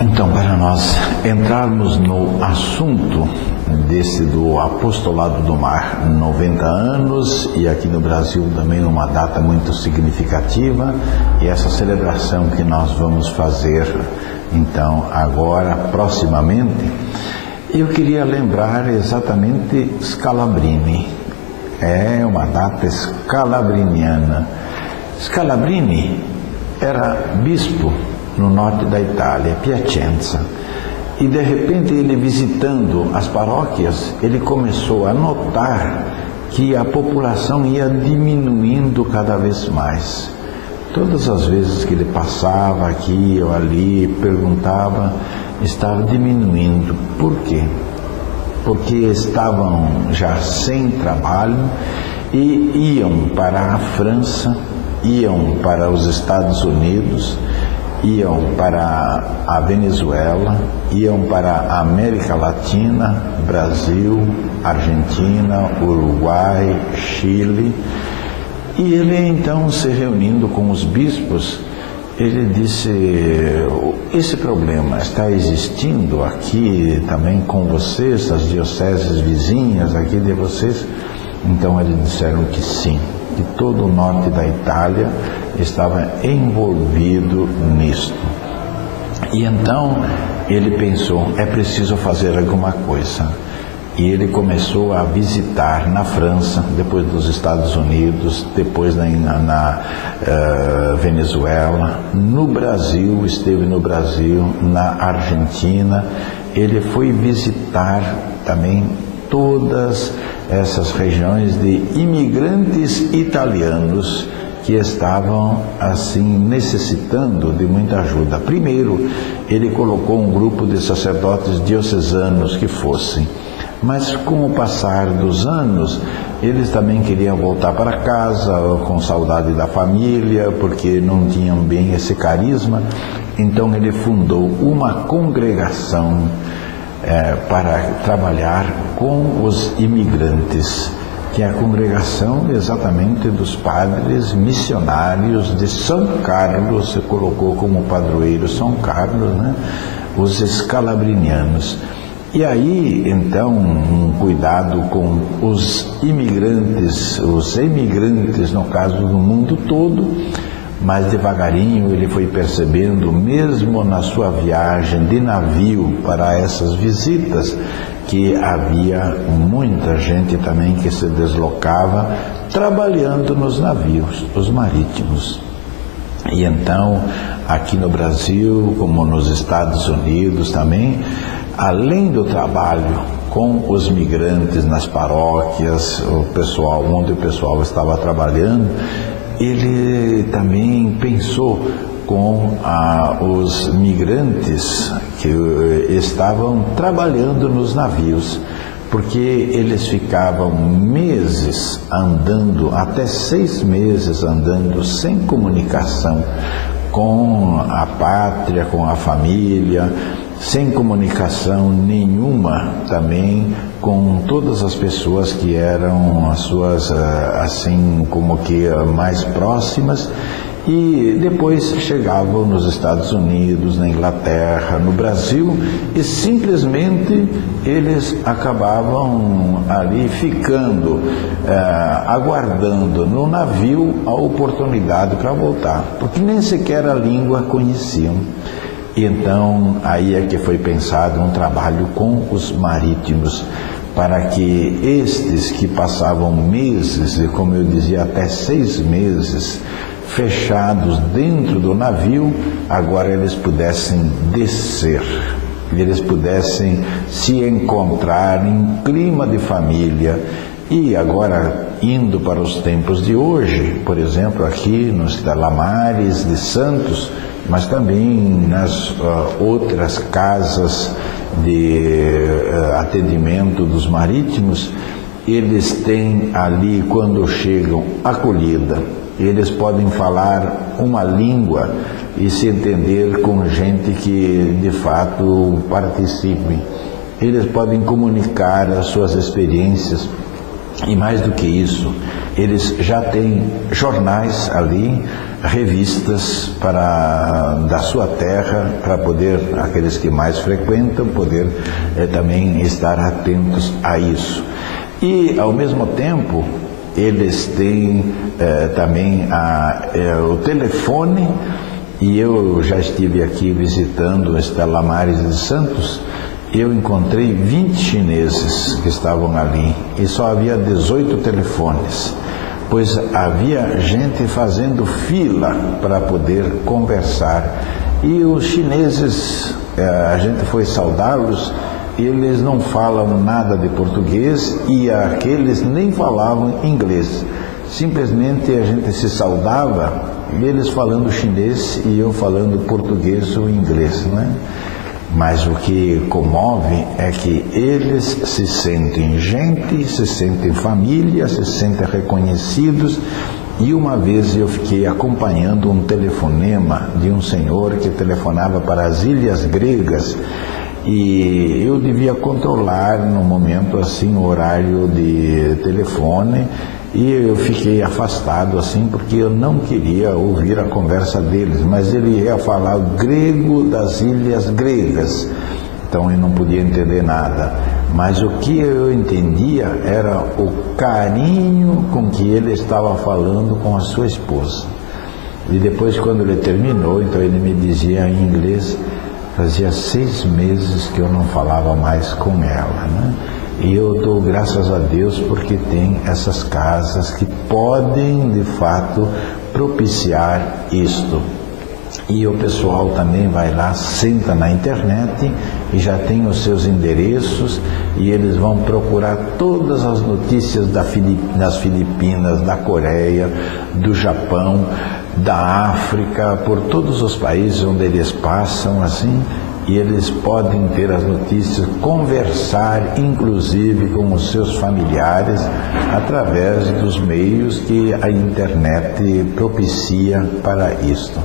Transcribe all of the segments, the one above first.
Então, para nós entrarmos no assunto do Apostolado do Mar, 90 anos, e aqui no Brasil também uma data muito significativa, e essa celebração que nós vamos fazer, então, agora, proximamente, eu queria lembrar exatamente Scalabrini. É uma data scalabriniana. Scalabrini era bispo no norte da Itália, Piacenza. E de repente ele, visitando as paróquias, ele começou a notar que a população ia diminuindo cada vez mais. Todas as vezes que ele passava aqui ou ali, perguntava, estava diminuindo. Por quê? Porque estavam já sem trabalho e iam para a França, iam para os Estados Unidos, iam para a Venezuela, iam para a América Latina, Brasil, Argentina, Uruguai, Chile. E ele então, se reunindo com os bispos, ele disse: esse problema está existindo aqui também com vocês, as dioceses vizinhas aqui de vocês? Então eles disseram que sim, que todo o norte da Itália estava envolvido nisto. E então ele pensou, é preciso fazer alguma coisa. E ele começou a visitar na França, depois dos Estados Unidos, depois na Venezuela, no Brasil, esteve no Brasil, na Argentina. Ele foi visitar também todas essas regiões de imigrantes italianos que estavam assim necessitando de muita ajuda. Primeiro, ele colocou um grupo de sacerdotes diocesanos que fossem, mas com o passar dos anos, eles também queriam voltar para casa com saudade da família, porque não tinham bem esse carisma. Então ele fundou uma congregação para trabalhar com os imigrantes, que é a congregação exatamente dos padres missionários de São Carlos. Se colocou como padroeiro São Carlos, né? Os scalabrinianos. E aí, então, um cuidado com os imigrantes, no caso do mundo todo, mas devagarinho ele foi percebendo, mesmo na sua viagem de navio para essas visitas, que havia muita gente também que se deslocava trabalhando nos navios, os marítimos. E então, aqui no Brasil, como nos Estados Unidos também, além do trabalho com os migrantes nas paróquias, onde o pessoal estava trabalhando, ele também pensou com os migrantes que estavam trabalhando nos navios, porque eles ficavam meses andando, até 6 meses andando sem comunicação com a pátria, com a família, sem comunicação nenhuma também com todas as pessoas que eram as suas, assim como que mais próximas, e depois chegavam nos Estados Unidos, na Inglaterra, no Brasil, e simplesmente eles acabavam ali ficando, aguardando no navio a oportunidade para voltar, porque nem sequer a língua conheciam. E então, aí é que foi pensado um trabalho com os marítimos, para que estes que passavam meses, e como eu dizia, até 6 meses, fechados dentro do navio, agora eles pudessem descer, eles pudessem se encontrar em clima de família. E agora, indo para os tempos de hoje, por exemplo, aqui nos Lamares de Santos, mas também nas outras casas de atendimento dos marítimos, eles têm ali, quando chegam, acolhida. Eles podem falar uma língua e se entender com gente que, de fato, participe. Eles podem comunicar as suas experiências e, mais do que isso, Eles já têm jornais ali, revistas da sua terra, para poder, aqueles que mais frequentam, poder também estar atentos a isso. E, ao mesmo tempo, eles têm também o telefone, e eu já estive aqui visitando o Estela Maris de Santos. Eu encontrei 20 chineses que estavam ali e só havia 18 telefones, pois havia gente fazendo fila para poder conversar. E os chineses, a gente foi saudá-los, eles não falam nada de português e aqueles nem falavam inglês. Simplesmente a gente se saudava, eles falando chinês e eu falando português ou inglês, né? Mas o que comove é que eles se sentem gente, se sentem família, se sentem reconhecidos. E uma vez eu fiquei acompanhando um telefonema de um senhor que telefonava para as ilhas gregas, e eu devia controlar no momento assim o horário de telefone, e eu fiquei afastado assim porque eu não queria ouvir a conversa deles, mas ele ia falar o grego das ilhas gregas, então eu não podia entender nada, mas o que eu entendia era o carinho com que ele estava falando com a sua esposa. E depois, quando ele terminou, então ele me dizia em inglês: fazia 6 meses que eu não falava mais com ela, né? E eu dou graças a Deus porque tem essas casas que podem, de fato, propiciar isto. E o pessoal também vai lá, senta na internet e já tem os seus endereços, e eles vão procurar todas as notícias das Filipinas, da Coreia, do Japão, da África, por todos os países onde eles passam, assim, e eles podem ter as notícias, conversar inclusive com os seus familiares através dos meios que a internet propicia para isto.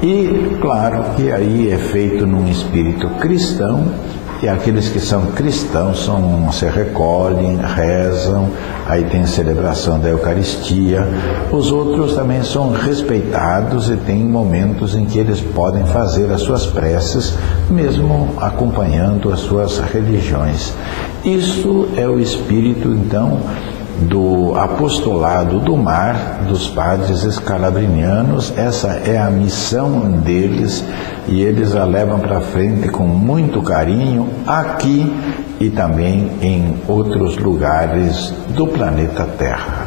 E claro que aí é feito num espírito cristão, e aqueles que são cristãos se recolhem, rezam, aí tem a celebração da Eucaristia. Os outros também são respeitados e tem momentos em que eles podem fazer as suas preces, mesmo acompanhando as suas religiões. Isso é o espírito, então, do apostolado do mar, dos padres escalabrinianos. Essa é a missão deles, e eles a levam para frente com muito carinho aqui e também em outros lugares do planeta Terra.